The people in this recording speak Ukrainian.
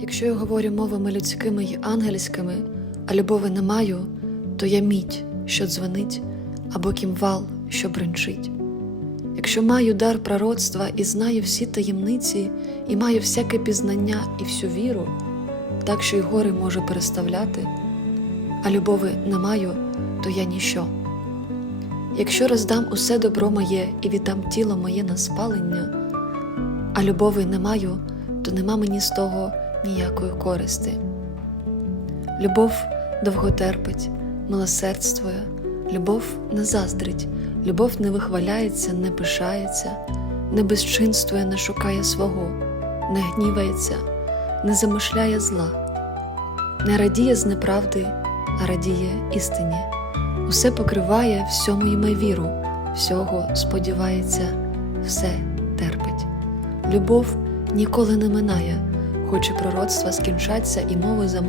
Якщо я говорю мовами людськими й ангельськими, а любови не маю, то я мідь, що дзвонить, або кімвал, що бринчить. Якщо маю дар пророцтва і знаю всі таємниці, і маю всяке пізнання і всю віру, так що й гори можу переставляти, а любови не маю, то я ніщо. Якщо роздам усе добро моє і віддам тіло моє на спалення, а любови не маю, то нема мені з того ніякої користи. Любов довго терпить, милосердствує, любов не заздрить, любов не вихваляється, не пишається, не безчинствує, не шукає свого, не гнівається, не замишляє зла, не радіє з неправди, а радіє істині. Усе покриває, всьому йме віру, всього сподівається, все терпить. Любов ніколи не минає, хоч і пророцтва скінчаться, і мови замов.